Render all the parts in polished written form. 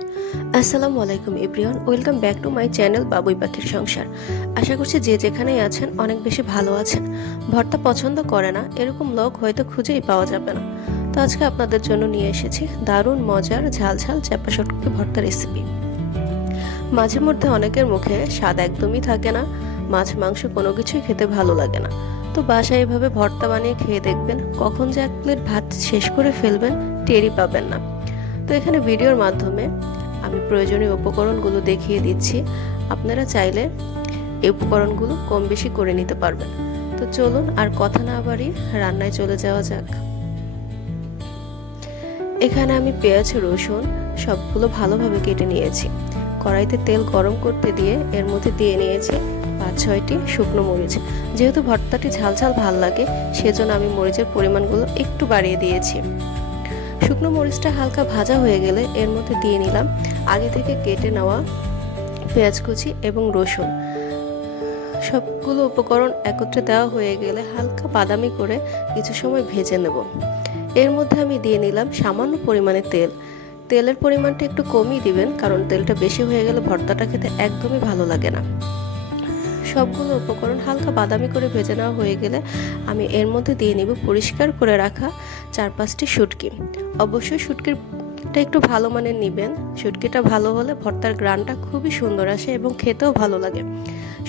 আসসালামু আলাইকুম everyone, welcome back to my channel বাবুই পাখির সংসার। আশা করছি যে যেখানেই আছেন অনেক বেশি ভালো আছেন। ভর্তা পছন্দ করে না এরকম লোক হয়তো খুঁজেই পাওয়া যাবে না। তো আজকে আপনাদের জন্য নিয়ে এসেছি দারুণ মজার ঝাল ঝাল চাপা শুটকি ভর্তা রেসিপি। মাঝে মধ্যে অনেকের মুখে স্বাদ একদমই থাকে না, মাছ মাংস কোনো কিছুই খেতে ভালো লাগে না। তো বাসায় এভাবে ভর্তা বানিয়ে খেয়ে দেখবেন, কখন যে এক প্লেট ভাত শেষ করে ফেলবেন টেরই পাবেন না। তো এখানে ভিডিওর মাধ্যমে আমি প্রয়োজনীয় উপকরণগুলো দেখিয়ে দিচ্ছি, আপনারা চাইলে এই উপকরণগুলো কম বেশি করে নিতে পারবেন। তো চলুন আর কথা না বাড়িয়ে রান্নায় চলে যাওয়া যাক। এখানে আমি পেঁয়াজ রসুন সবগুলো ভালোভাবে কেটে নিয়েছি। কড়াইতে তেল গরম করতে দিয়ে এর মধ্যে দিয়ে নিয়েছি 5-6টি শুকনো মরিচ। যেহেতু ভর্তাটি ঝাল ঝাল ভাল লাগে সেজন্য আমি মরিচের পরিমাণগুলো একটু বাড়িয়ে দিয়েছি। শুকনো মরিচটা হালকা ভাজা হয়ে গেলে এর মধ্যে দিয়ে নিলাম আগে থেকে কেটে নেওয়া পেঁয়াজ কুচি এবং রসুন। সবগুলো উপকরণ একত্রে দেওয়া হয়ে গেলে হালকা বাদামি করে কিছু সময় ভেজে নেব। এর মধ্যে আমি দিয়ে নিলাম সামান্য পরিমাণে তেল। তেলের পরিমাণটা একটু কমই দিবেন, কারণ তেলটা বেশি হয়ে গেলে ভর্তাটা খেতে একদমই ভালো লাগে না। সবগুলো উপকরণ হালকা বাদামি করে ভেজে নেওয়া হয়ে গেলে আমি এর মধ্যে দিয়ে নিব পরিষ্কার করে রাখা 4-5টি শুটকি। অবশ্যই শুটকিটা একটু ভালো মানের নেবেন। শুটকিটা ভালো হলে ভর্তার গ্রানটা খুবই সুন্দর আসে এবং খেতেও ভালো লাগে।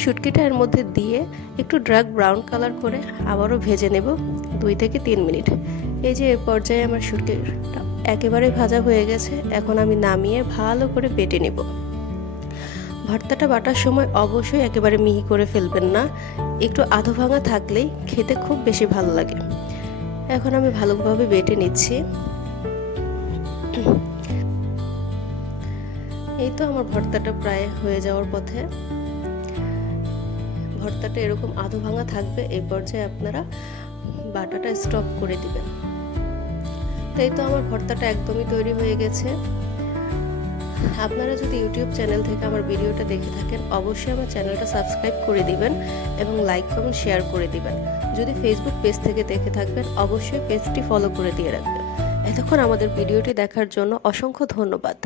শুটকিটা এর মধ্যে দিয়ে একটু ডার্ক ব্রাউন কালার করে আবারও ভেজে নেব 2 থেকে 3 মিনিট। এই যে এই পর্যায়ে আমার শুটকিটা একেবারে ভাজা হয়ে গেছে। এখন আমি নামিয়ে ভালো করে বেটে নেব। ভর্তাটা বাটার সময় অবশ্যই একেবারে মিহি করে ফেলবেন না, একটু আধো ভাঙা থাকলেই খেতে খুব বেশি ভালো লাগে। এখন আমি ভালোভাবে বেটে নিচ্ছি। এই তো আমার ভর্তাটা প্রায় হয়ে যাওয়ার পথে। ভর্তাটা এরকম আধো ভাঙা থাকবে, এই পর্যায়ে আপনারা বাটাটা স্টপ করে দিবেন। তো এই তো আমার ভর্তাটা একদমই তৈরি হয়ে গেছে। আপনারা যদি ইউটিউব চ্যানেল থেকে আমার ভিডিওটা দেখে থাকেন অবশ্যই আমার চ্যানেলটা সাবস্ক্রাইব করে দিবেন এবং লাইক কমেন্ট শেয়ার করে দিবেন। যদি ফেসবুক পেজ থেকে দেখে থাকবেন অবশ্যই পেজটি ফলো করে দিয়ে রাখবেন। এতক্ষণ আমাদের ভিডিওটি দেখার জন্য অসংখ্য ধন্যবাদ।